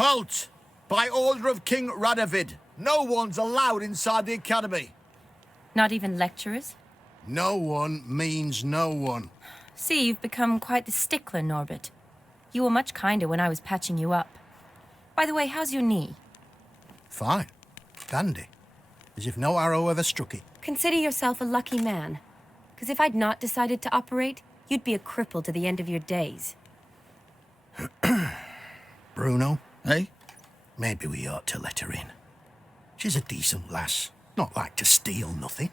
Halt! By order of King Radovid, no one's allowed inside the academy. Not even lecturers? No one means no one. See, you've become quite the stickler, Norbert. You were much kinder when I was patching you up. By the way, how's your knee? Fine. Dandy. As if no arrow ever struck it. Consider yourself a lucky man. Because if I'd not decided to operate, you'd be a cripple to the end of your days. Bruno? Eh? Maybe we ought to let her in. She's a decent lass. Not like to steal nothing.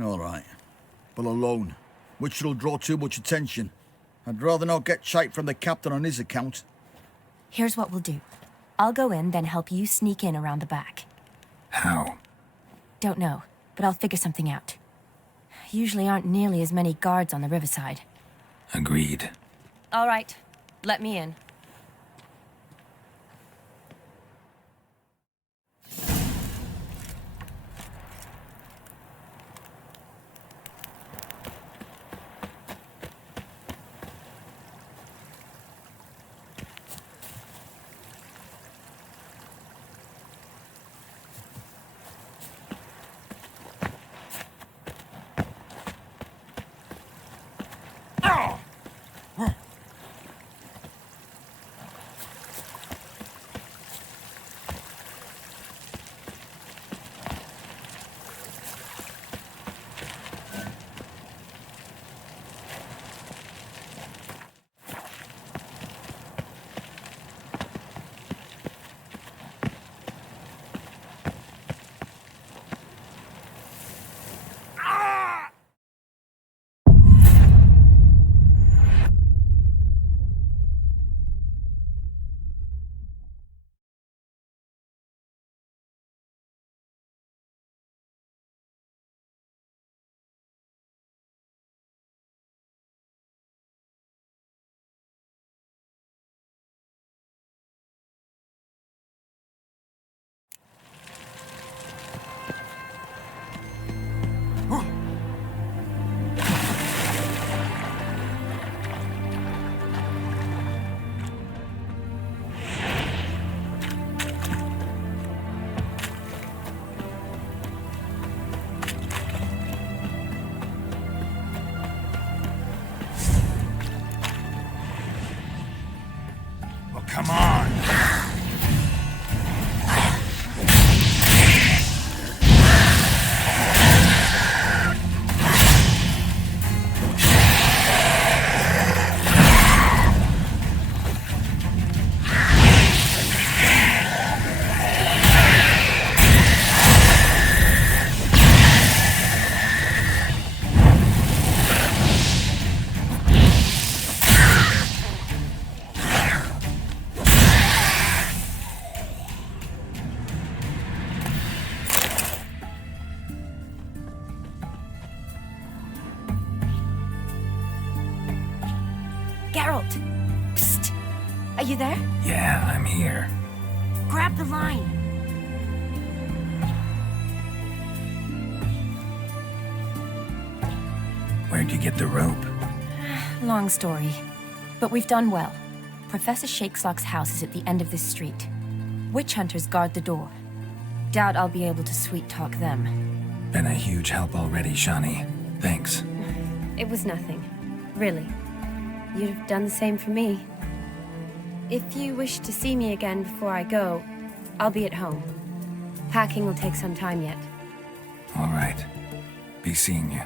All right. But alone, which will draw too much attention. I'd rather not get shite from the captain on his account. Here's what we'll do. I'll go in, then help you sneak in around the back. How? Don't know, but I'll figure something out. Usually aren't nearly as many guards on the riverside. Agreed. All right, let me in. Come on! Geralt! Psst! Are you there? Yeah, I'm here. Grab the line! Where'd you get the rope? Long story. But we've done well. Professor Shakeslock's house is at the end of this street. Witch hunters guard the door. Doubt I'll be able to sweet-talk them. Been a huge help already, Shani. Thanks. It was nothing. Really. You'd have done the same for me. If you wish to see me again before I go, I'll be at home. Packing will take some time yet. All right. Be seeing you.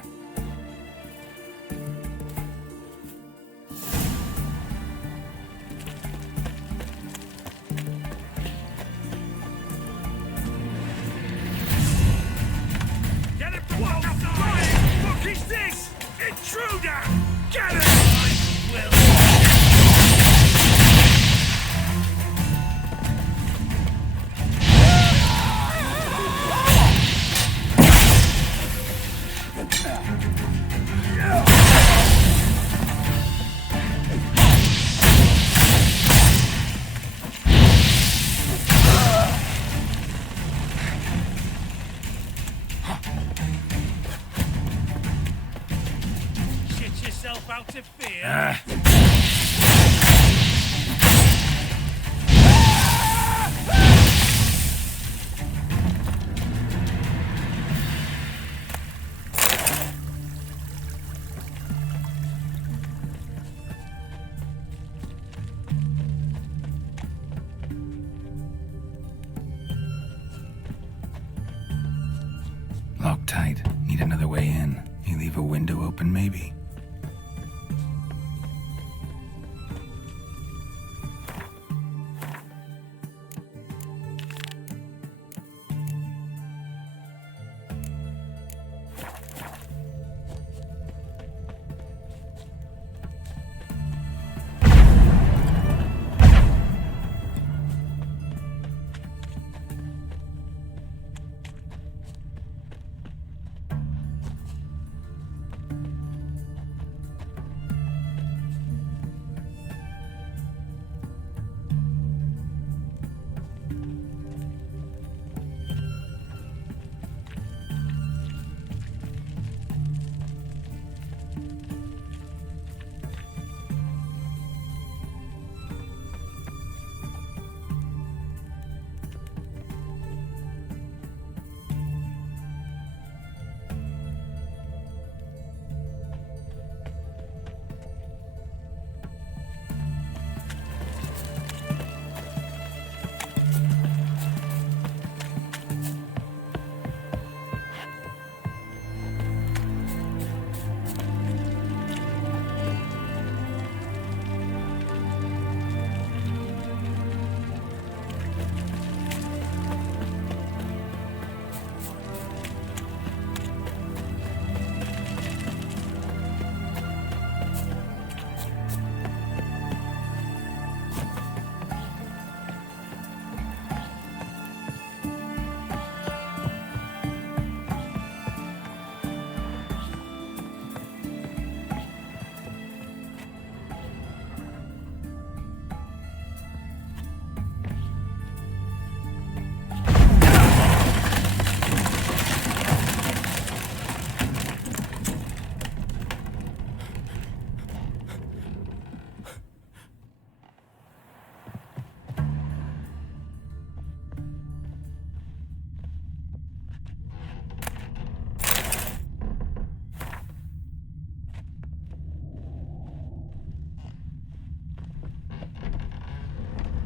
Get him to outside! What is this? Intruder! Get him! I will. Shit yourself out of fear. tight. Need another way in. You leave a window open, maybe?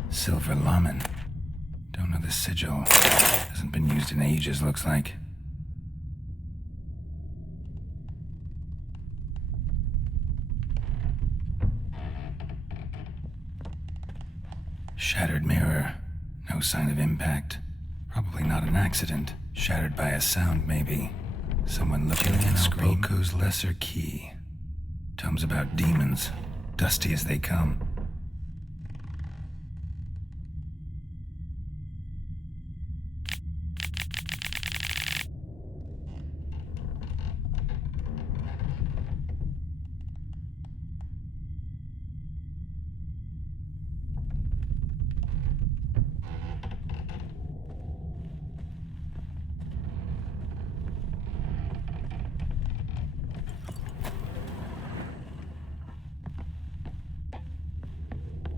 Silver Laman. Don't know the sigil. Hasn't been used in ages, looks like. Shattered mirror. No sign of impact. Probably not an accident. Shattered by a sound, maybe. Someone looking at Scroko's lesser key. Tomes about demons. Dusty as they come.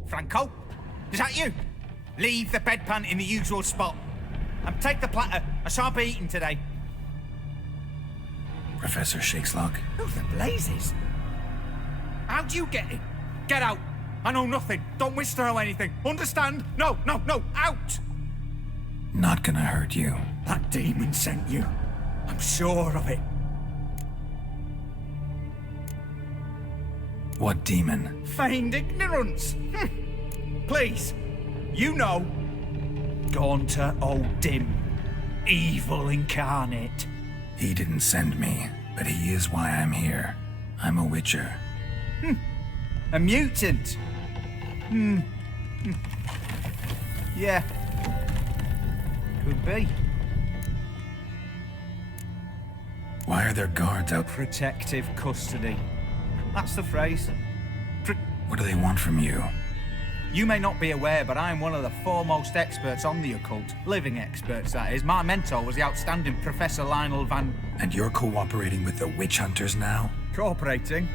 Franco? Is that you? Leave the bedpan in the usual spot. And take the platter. I shan't be eating today. Professor Shakeslock. Who the blazes? How'd you get in? Get out. I know nothing. Don't wish to know anything. Understand? No, out! Not gonna hurt you. That demon sent you. I'm sure of it. What demon? Feigned ignorance. Please, you know. Gaunter O'Dim. Evil incarnate. He didn't send me, but he is why I'm here. I'm a witcher. A mutant. Yeah. Could be. Why are there guards out? Protective custody. That's the phrase. What do they want from you? You may not be aware, but I'm one of the foremost experts on the occult. Living experts, that is. My mentor was the outstanding Professor Lionel Van... And you're cooperating with the witch hunters now? Cooperating?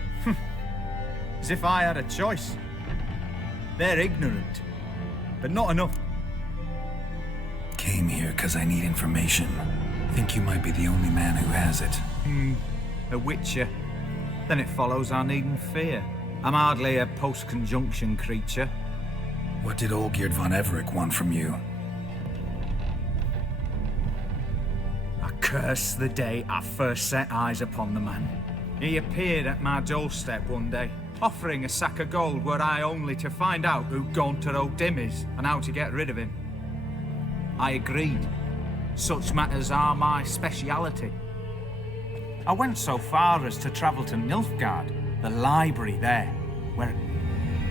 As if I had a choice. They're ignorant, but not enough. Came here because I need information. Think you might be the only man who has it. A witcher. Then it follows I needn't fear. I'm hardly a post-conjunction creature. What did Olgierd von Everec want from you? I Curse the day I first set eyes upon the man. He appeared at my doorstep one day, offering a sack of gold were I only to find out who Gaunter O'Dim is and how to get rid of him. I agreed. Such matters are my speciality. I went so far as to travel to Nilfgaard, the library there, where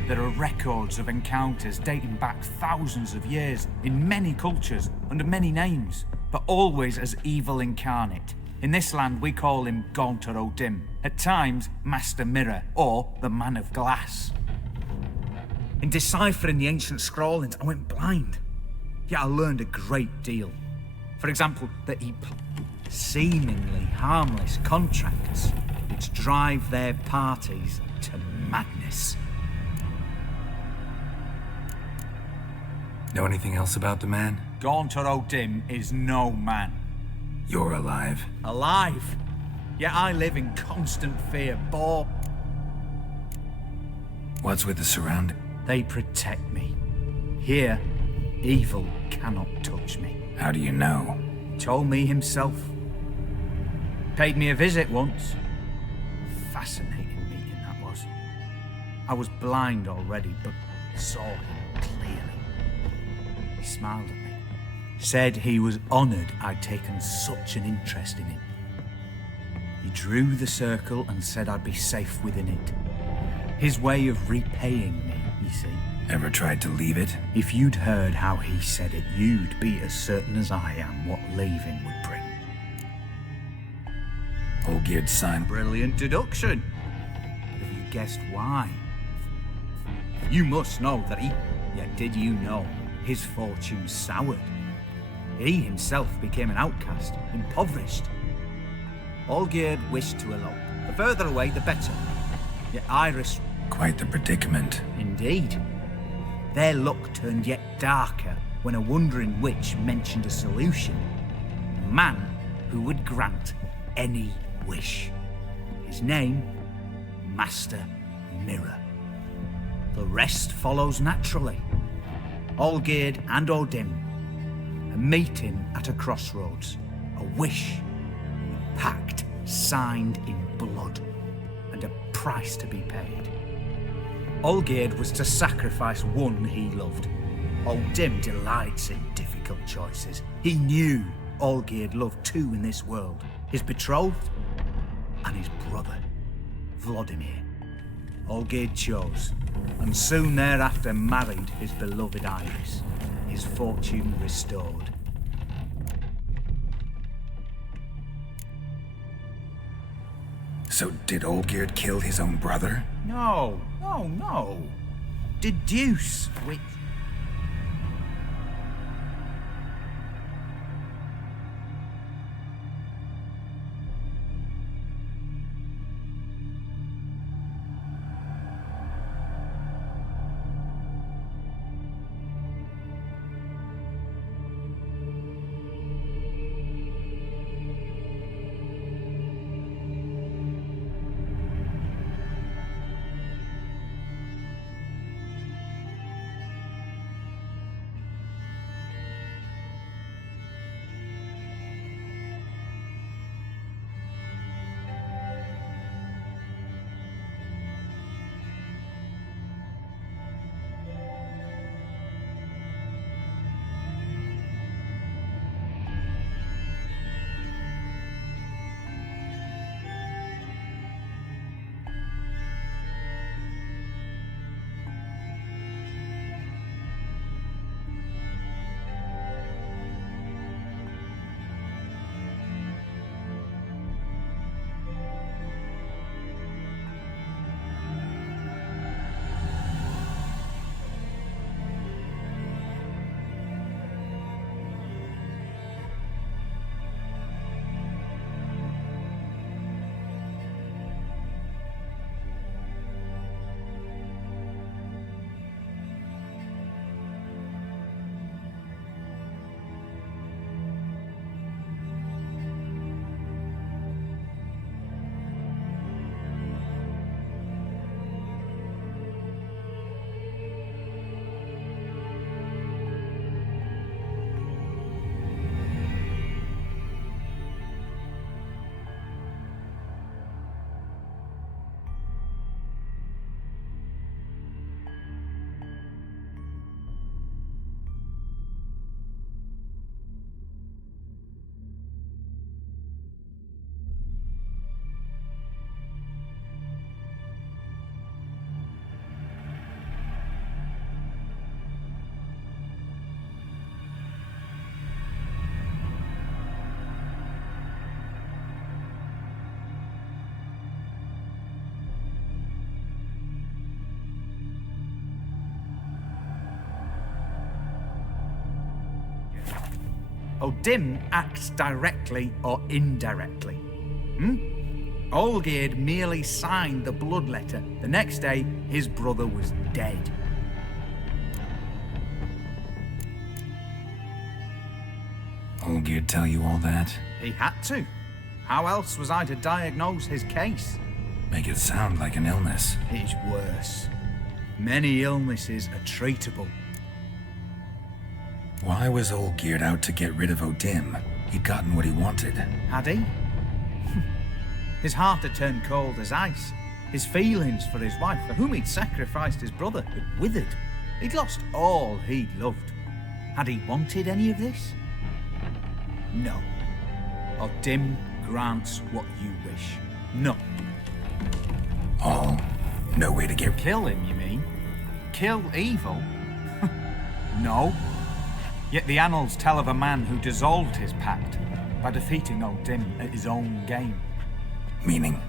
there are records of encounters dating back thousands of years in many cultures under many names, but always as evil incarnate. In this land we call him Gaunter O'Dim, at times Master Mirror or the Man of Glass. In deciphering the ancient scrawlings I went blind, yet I learned a great deal. For example, that he seemingly harmless contracts which drive their parties to madness. Know anything else about the man? Gaunter O'Dim is no man. You're alive. Alive, yet I live in constant fear, Boar. What's with the surrounding? They protect me. Here, evil cannot touch me. How do you know? Told me himself. Paid me a visit once. Fascinating meeting that was. I was blind already, but saw him clearly. He smiled at me. Said he was honoured I'd taken such an interest in him. He drew the circle and said I'd be safe within it. His way of repaying me, you see. Ever tried to leave it? If you'd heard how he said it, you'd be as certain as I am what leaving would bring. Olgierd's sign. Brilliant deduction. Have you guessed why? You must know that yet did you know, his fortune soured. He himself became an outcast, impoverished. Olgierd wished to elope. The further away, the better. Yet Iris... Quite the predicament. Indeed. Their luck turned yet darker when a wandering witch mentioned a solution. A man who would grant any wish. His name, Master Mirror. The rest follows naturally. Olgierd and O'Dim, a meeting at a crossroads, a wish, a pact signed in blood, and a price to be paid. Olgierd was to sacrifice one he loved. O'Dim delights in difficult choices. He knew Olgierd loved two in this world, his betrothed and his brother, Vladimir. Olgierd chose, and soon thereafter married his beloved Iris, his fortune restored. So did Olgierd kill his own brother? No. Deduce which... O'Dim acts directly or indirectly. Olgierd merely signed the blood letter. The next day, his brother was dead. Olgierd tell you all that? He had to. How else was I to diagnose his case? Make it sound like an illness. It's worse. Many illnesses are treatable. Why was Olgierd out to get rid of O'Dim? He'd gotten what he wanted. Had he? His heart had turned cold as ice. His feelings for his wife, for whom he'd sacrificed his brother, had withered. He'd lost all he'd loved. Had he wanted any of this? No. O'Dim grants what you wish. No. All? No way to get... Kill him, you mean? Kill evil? No. Yet the annals tell of a man who dissolved his pact by defeating O'Dim at his own game. Meaning?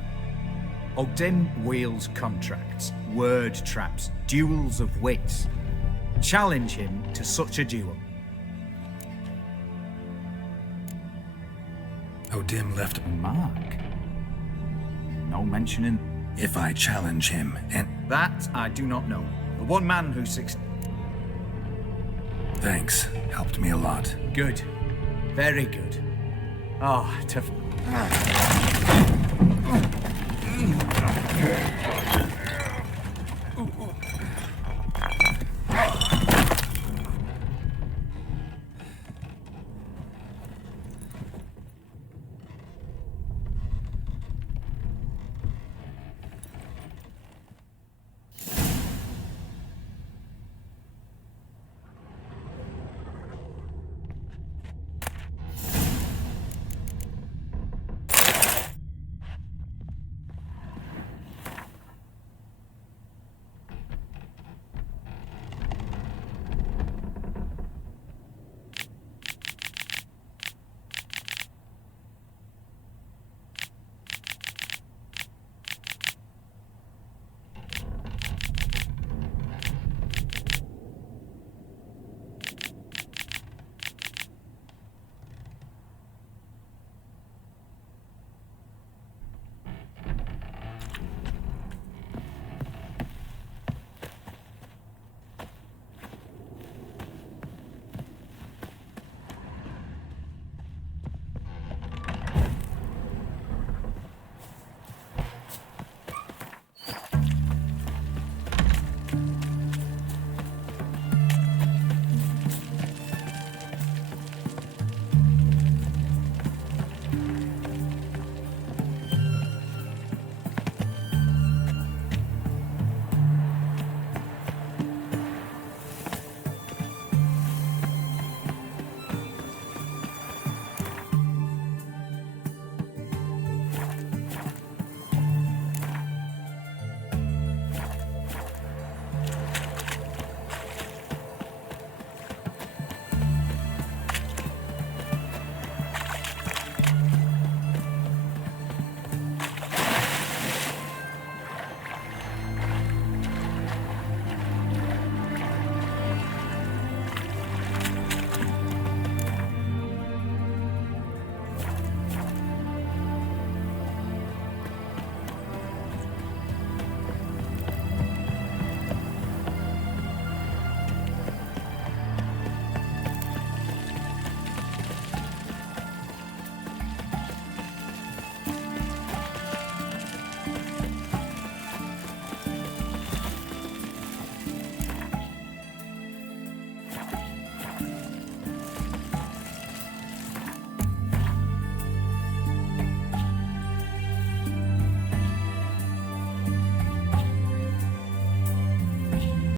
O'Dim wields contracts, word traps, duels of wits. Challenge him to such a duel. O'Dim left... Mark? No mention in... If I challenge him and... That I do not know. The one man who Thanks. Helped me a lot. Good. Very good. Oh, to...